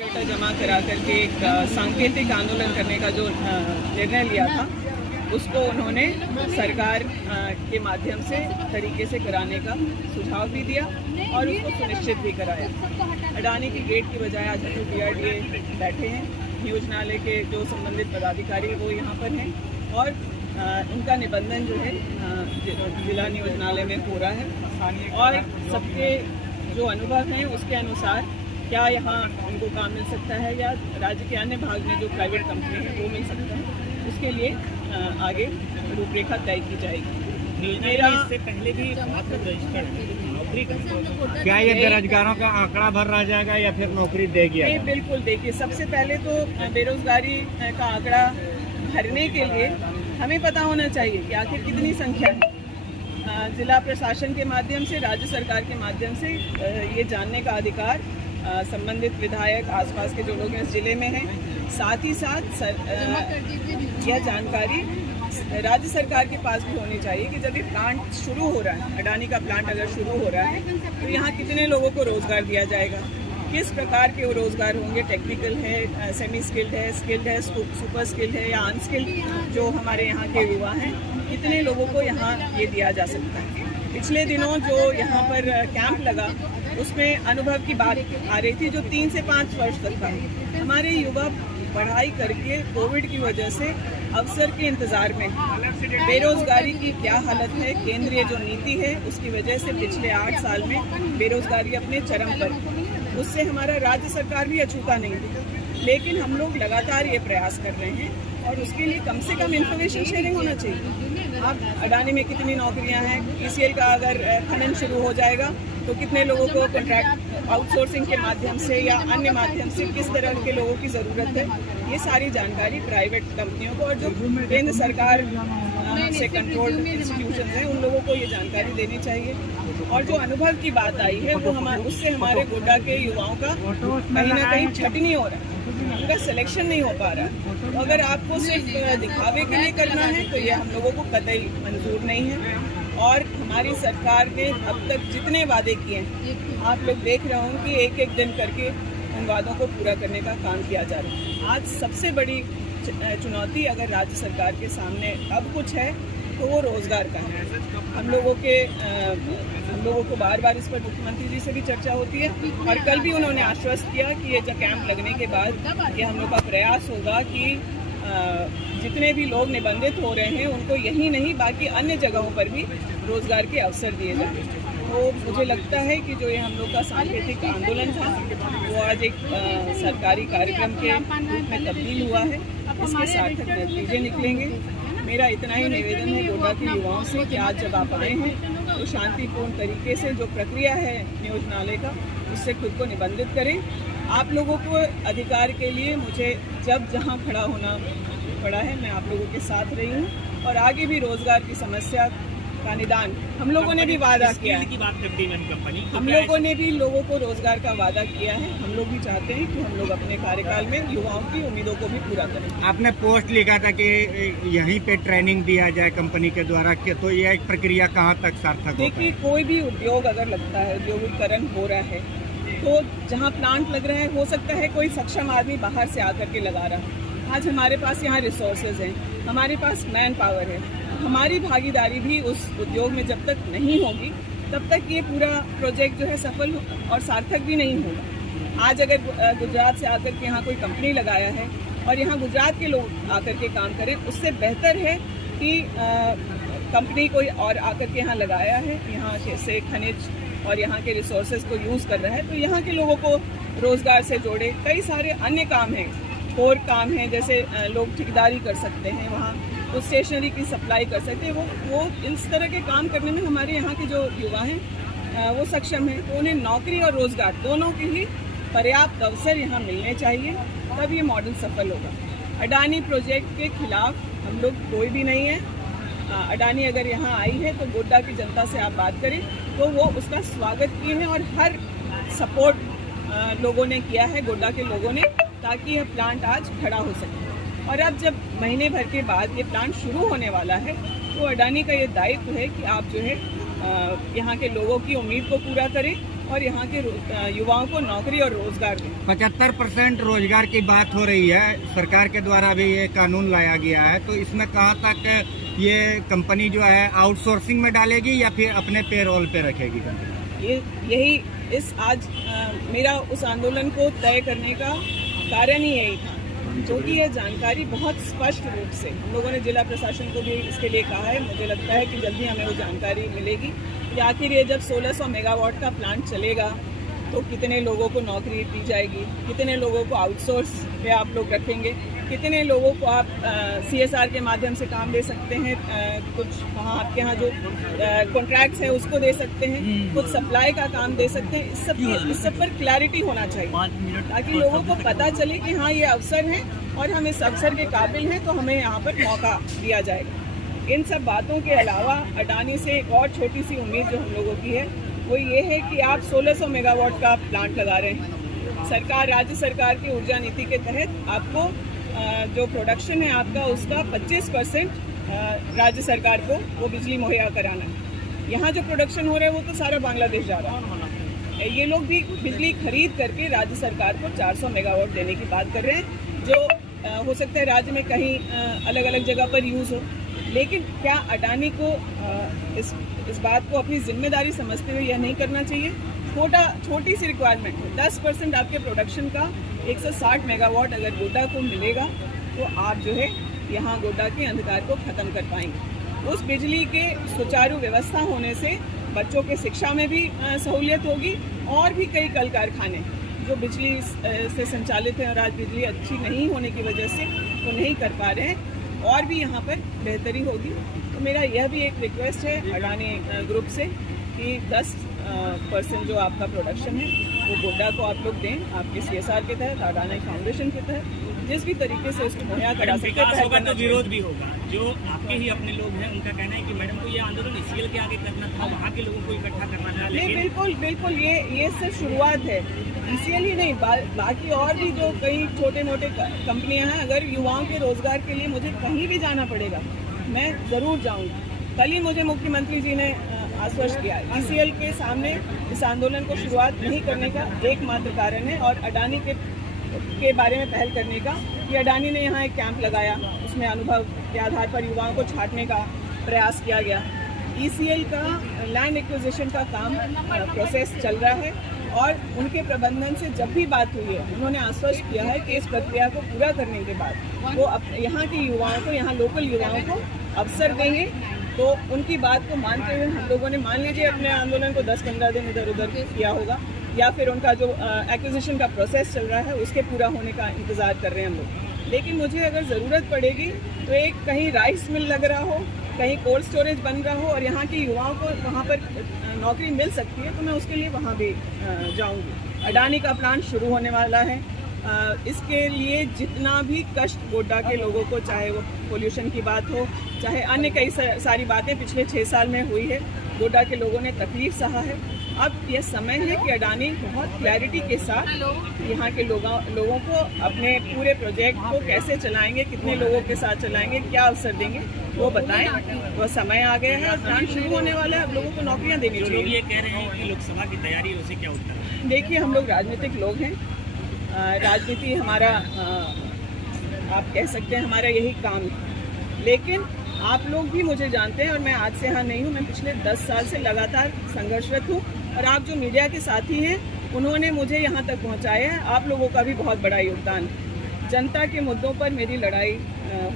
Data जमा करा करके एक सांकेतिक आंदोलन करने का जो निर्णय लिया था उसको उन्होंने सरकार के माध्यम से तरीके से कराने का सुझाव भी दिया और उसको सुनिश्चित भी कराया। अडानी की गेट की बजाय आज हम लोग DRDA बैठे हैं, नियोजनालय के जो संबंधित पदाधिकारी वो यहाँ पर हैं और उनका निबंधन जो है जिला नियोजनालय में हो रहा है और सबके जो अनुभव हैं उसके अनुसार क्या यहाँ उनको काम मिल सकता है या राज्य के अन्य भाग में जो प्राइवेट कंपनी है वो मिल सकता है, उसके लिए आगे रूपरेखा तय की जाएगी। मेरा इससे पहले भी नौकरी क्या ये बेरोजगारों का आंकड़ा भर रह जाएगा या फिर नौकरी देगी? बिल्कुल देखिए, सबसे पहले तो बेरोजगारी का आंकड़ा भरने के लिए हमें पता होना चाहिए कि आखिर कितनी संख्या है। जिला प्रशासन के माध्यम से, राज्य सरकार के माध्यम से ये जानने का अधिकार संबंधित विधायक, आसपास के जो लोग इस जिले में हैं, साथ ही साथ यह जानकारी राज्य सरकार के पास भी होनी चाहिए कि जब ये प्लांट शुरू हो रहा है, अडानी का प्लांट अगर शुरू हो रहा है तो यहाँ कितने लोगों को रोजगार दिया जाएगा, किस प्रकार के वो रोजगार होंगे, टेक्निकल है, सेमी स्किल्ड है, सुपर स्किल्ड है या अनस्किल्ड जो हमारे यहाँ के युवा हैं, कितने लोगों को यहाँ ये दिया जा सकता है। पिछले दिनों जो यहाँ पर कैंप लगा उसमें अनुभव की बात आ रही थी जो 3 से 5 वर्ष तक था। हमारे युवा पढ़ाई करके कोविड की वजह से अवसर के इंतजार में, बेरोजगारी की क्या हालत है, केंद्रीय जो नीति है उसकी वजह से पिछले 8 साल में बेरोजगारी अपने चरम पर, उससे हमारा राज्य सरकार भी अछूता नहीं थी, लेकिन हम लोग लगातार ये प्रयास कर रहे हैं और उसके लिए कम से कम इंफॉर्मेशन शेयरिंग होना चाहिए। अब अडानी में कितनी नौकरियां हैं, ECL का अगर खनन शुरू हो जाएगा तो कितने लोगों को कॉन्ट्रैक्ट आउटसोर्सिंग के माध्यम से या अन्य माध्यम से किस तरह के लोगों की ज़रूरत है, ये सारी जानकारी प्राइवेट कंपनियों को और जो केंद्र सरकार से कंट्रोल्ड इंस्टीट्यूशन हैं उन लोगों को ये जानकारी देनी चाहिए। और जो अनुभव की बात आई है वो उससे हमारे गोड्डा के युवाओं का कहीं ना कहीं छटनी हो रहा है, उनका सिलेक्शन नहीं हो पा रहा है। तो अगर आपको सिर्फ दिखावे के लिए करना है तो ये हम लोगों को कतई मंजूर नहीं है और हमारी सरकार ने अब तक जितने वादे किए हैं आप लोग देख रहे होंगे कि एक एक दिन करके उन वादों को पूरा करने का काम किया जा रहा है। आज सबसे बड़ी चुनौती अगर राज्य सरकार के सामने अब कुछ है तो वो रोजगार का है। हम लोगों को बार बार इस पर मुख्यमंत्री जी से भी चर्चा होती है और कल भी उन्होंने आश्वस्त किया कि ये जब कैंप लगने के बाद ये हम लोग का प्रयास होगा कि जितने भी लोग निबंधित हो रहे हैं उनको यही नहीं बाकी अन्य जगहों पर भी रोजगार के अवसर दिए जाए। तो मुझे लगता है कि जो ये हम लोग का सांकेतिक आंदोलन था वो आज एक सरकारी कार्यक्रम के रूप में तब्दील हुआ है, इसके सार्थक नतीजे निकलेंगे। मेरा इतना ही निवेदन है गोड्डा के युवाओं से कि आज जब आप आए हैं तो शांतिपूर्ण तरीके से जो प्रक्रिया है नियोजनालय का उससे खुद को निबंधित करें। आप लोगों को अधिकार के लिए मुझे जब जहां खड़ा होना पड़ा है मैं आप लोगों के साथ रही हूं और आगे भी रोजगार की समस्या का निदान हम लोगों ने भी वादा किया है। हम लोगों ने भी लोगों को रोजगार का वादा किया है। हम लोग भी चाहते हैं कि हम लोग अपने कार्यकाल में युवाओं की उम्मीदों को भी पूरा करें। आपने पोस्ट लिखा था कि यहीं पे ट्रेनिंग दिया जाए कंपनी के द्वारा, तो यह प्रक्रिया कहाँ तक सार्थक होगा? देखिए, कोई भी उद्योग अगर लगता है, उद्योगीकरण हो रहा है तो जहाँ प्लांट लग रहा है हो सकता है कोई सक्षम आदमी बाहर से आकर के लगा रहा है। आज हमारे पास यहाँ रिसोर्सेज हैं, हमारे पास मैन पावर है, हमारी भागीदारी भी उस उद्योग में जब तक नहीं होगी तब तक ये पूरा प्रोजेक्ट जो है सफल और सार्थक भी नहीं होगा। आज अगर गुजरात से आकर के यहाँ कोई कंपनी लगाया है और यहाँ गुजरात के लोग आकर के काम करें, उससे बेहतर है कि कंपनी कोई और आकर के यहाँ लगाया है, यहाँ से खनिज और यहाँ के रिसोर्सेज को यूज़ कर रहा है तो यहाँ के लोगों को रोज़गार से जोड़े। कई सारे अन्य काम हैं, और काम हैं, जैसे लोग ठेकेदारी कर सकते हैं, वहाँ तो स्टेशनरी की सप्लाई कर सकते हैं। वो इस तरह के काम करने में हमारे यहाँ के जो युवा हैं वो सक्षम हैं, तो उन्हें नौकरी और रोज़गार दोनों के ही पर्याप्त अवसर यहाँ मिलने चाहिए, तब ये मॉडल सफल होगा। अडानी प्रोजेक्ट के खिलाफ हम लोग कोई भी नहीं है। अडानी अगर यहाँ आई है तो गोड्डा की जनता से आप बात करें तो वो उसका स्वागत किए हैं और हर सपोर्ट लोगों ने किया है, गोड्डा के लोगों ने, ताकि यह प्लांट आज खड़ा हो सके। और अब जब महीने भर के बाद ये प्लांट शुरू होने वाला है तो अडानी का ये दायित्व है कि आप जो है यहाँ के लोगों की उम्मीद को पूरा करें और यहाँ के युवाओं को नौकरी और रोजगार दें। 75% रोजगार की बात हो रही है, सरकार के द्वारा भी ये कानून लाया गया है, तो इसमें कहाँ तक ये कंपनी जो है आउटसोर्सिंग में डालेगी या फिर अपने पेरोल पे रखेगी कंपनी? यही इस आज मेरा उस आंदोलन को तय करने का कारण ही यही था, क्योंकि ये जानकारी बहुत स्पष्ट रूप से हम लोगों ने जिला प्रशासन को भी इसके लिए कहा है। मुझे लगता है कि जल्दी हमें वो जानकारी मिलेगी कि आखिर ये जब 1600 मेगावाट का प्लांट चलेगा तो कितने लोगों को नौकरी दी जाएगी, कितने लोगों को आउटसोर्स पे आप लोग रखेंगे, कितने लोगों को आप CSR के माध्यम से काम दे सकते हैं, कुछ वहाँ आपके यहाँ जो कॉन्ट्रैक्ट्स हैं उसको दे सकते हैं, कुछ सप्लाई का काम दे सकते हैं। इस सब पर क्लैरिटी होना चाहिए ताकि लोगों को पता चले कि हाँ ये अवसर है और हम इस अवसर के काबिल हैं, तो हमें यहाँ पर मौका दिया जाएगा। इन सब बातों के अलावा अडानी से एक और छोटी सी उम्मीद जो हम लोगों की है वो ये है कि आप 1600 मेगावाट का प्लांट लगा रहे हैं। सरकार, राज्य सरकार की ऊर्जा नीति के तहत आपको जो प्रोडक्शन है आपका उसका 25% राज्य सरकार को वो बिजली मुहैया कराना है। यहाँ जो प्रोडक्शन हो रहा है वो तो सारा बांग्लादेश जा रहा है। ये लोग भी बिजली खरीद करके राज्य सरकार को 400 मेगावाट देने की बात कर रहे हैं, जो हो सकता है राज्य में कहीं अलग अलग जगह पर यूज़ हो। लेकिन क्या अडानी को इस बात को अपनी जिम्मेदारी समझते हुए यह नहीं करना चाहिए? छोटी सी रिक्वायरमेंट है, 10% आपके प्रोडक्शन का 160 मेगावाट अगर गोड्डा को मिलेगा तो आप जो है यहाँ गोड्डा के अंधकार को ख़त्म कर पाएंगे। उस बिजली के सुचारू व्यवस्था होने से बच्चों के शिक्षा में भी सहूलियत होगी और भी कई कल कारखाने जो बिजली से संचालित हैं और आज बिजली अच्छी नहीं होने की वजह से वो नहीं कर पा रहे हैं, और भी यहाँ पर बेहतरी होगी। तो मेरा यह भी एक रिक्वेस्ट है अडानी ग्रुप से कि 10% जो आपका प्रोडक्शन है वो गोड्डा को आप लोग दें, आपके CSR के तहत, अडानी फाउंडेशन के तहत, जिस भी तरीके से उसको मुहैया करा सकते हैं। होगा तो विरोध भी होगा। जो आपके ही अपने लोग हैं उनका कहना है कि मैडम को ये आंदोलन ICL के आगे करना था, वहाँ के लोगों को इकट्ठा करना था। नहीं, बिल्कुल ये सिर्फ शुरुआत है। ICL ही नहीं, बाकी और भी जो कई छोटे मोटे कंपनियां हैं, अगर युवाओं के रोजगार के लिए मुझे कहीं भी जाना पड़ेगा मैं ज़रूर जाऊंगी। कल ही मुझे मुख्यमंत्री जी ने आश्वस्त किया है। ICL के सामने इस आंदोलन को शुरुआत नहीं करने का एकमात्र कारण है और अडानी के बारे में पहल करने का कि अडानी ने यहाँ एक कैंप लगाया, उसमें अनुभव के आधार पर युवाओं को छांटने का प्रयास किया गया। ECL का लैंड एक्विजिशन का काम प्रोसेस चल रहा है और उनके प्रबंधन से जब भी बात हुई है उन्होंने आश्वस्त किया है कि इस प्रक्रिया को पूरा करने के बाद वो यहाँ के युवाओं को, यहाँ लोकल युवाओं को अवसर देंगे। तो उनकी बात को मानते हुए हम लोगों ने, मान लीजिए अपने आंदोलन को 10-15 दिन इधर उधर किया होगा, या फिर उनका जो एक्विजिशन का प्रोसेस चल रहा है उसके पूरा होने का इंतज़ार कर रहे हैं हम लोग। लेकिन मुझे अगर ज़रूरत पड़ेगी तो एक कहीं राइस मिल लग रहा हो, कहीं कोल्ड स्टोरेज बन रहा हो और यहाँ की युवाओं को वहाँ पर नौकरी मिल सकती है तो मैं उसके लिए वहाँ भी जाऊँगी। अडानी का प्लांट शुरू होने वाला है। इसके लिए जितना भी कष्ट गोड्डा के लोगों को, चाहे वो पोल्यूशन की बात हो, चाहे अन्य कई सारी बातें पिछले 6 साल में हुई है, गोड्डा के लोगों ने तकलीफ सहा है। अब यह समय है कि अडानी बहुत क्लैरिटी के साथ यहाँ के लोगों को अपने पूरे प्रोजेक्ट को कैसे चलाएंगे, कितने लोगों के साथ चलाएंगे, क्या अवसर देंगे, वो बताएं। वो समय आ गया है और प्लांट शुरू होने वाला है, अब लोगों को नौकरियाँ देनी चाहिए। लोग ये कह रहे हैं कि लोकसभा की तैयारी, उसे क्या उत्तर है? देखिए, हम लोग राजनीतिक लोग हैं, राजनीति हमारा आप कह सकते हैं हमारा यही काम है। लेकिन आप लोग भी मुझे जानते हैं और मैं आज से यहाँ नहीं हूँ, मैं पिछले 10 साल से लगातार संघर्षरत हूँ और आप जो मीडिया के साथी हैं उन्होंने मुझे यहाँ तक पहुँचाया है। आप लोगों का भी बहुत बड़ा योगदान है। जनता के मुद्दों पर मेरी लड़ाई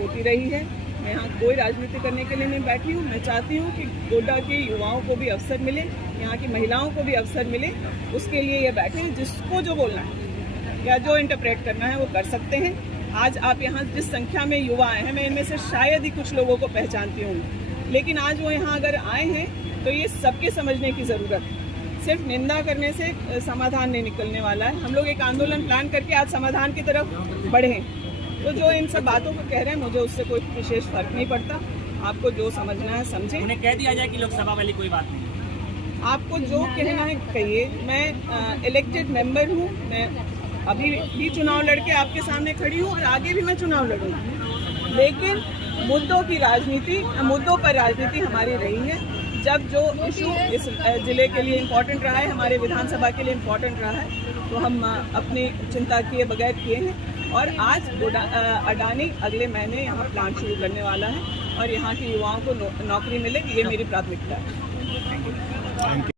होती रही है। मैं यहाँ कोई राजनीति करने के लिए नहीं बैठी हूँ। मैं चाहती हूँ कि गोड्डा के युवाओं को भी अवसर मिले, यहाँ की महिलाओं को भी अवसर मिले, उसके लिए ये बैठे हैं। जिसको जो बोलना है या जो इंटरप्रेट करना है वो कर सकते हैं। आज आप यहाँ जिस संख्या में युवा आए हैं, मैं इनमें से शायद ही कुछ लोगों को पहचानती हूँ, लेकिन आज वो यहाँ अगर आए हैं तो ये सबके समझने की ज़रूरत है। सिर्फ निंदा करने से समाधान नहीं निकलने वाला है। हम लोग एक आंदोलन प्लान करके आज समाधान की तरफ बढ़े हैं। तो जो इन सब बातों को कह रहे हैं, मुझे उससे कोई विशेष फर्क नहीं पड़ता। आपको जो समझना है समझे। उन्हें कह दिया जाए कि लोकसभा वाली कोई बात नहीं। आपको जो कहना है कहिए। मैं इलेक्टेड मेंबर हूँ, मैं अभी भी चुनाव लड़के आपके सामने खड़ी हूँ और आगे भी मैं चुनाव लड़ूंगी। लेकिन मुद्दों की राजनीति, मुद्दों पर राजनीति हमारी रही है। जब जो इशू इस जिले के लिए इम्पोर्टेंट रहा है, हमारे विधानसभा के लिए इम्पोर्टेंट रहा है, तो हम अपनी चिंता किए बगैर किए हैं। और आज अडानी अगले महीने यहाँ प्लांट शुरू करने वाला है और यहाँ के युवाओं को नौकरी मिले, ये मेरी प्राथमिकता है। Thank you.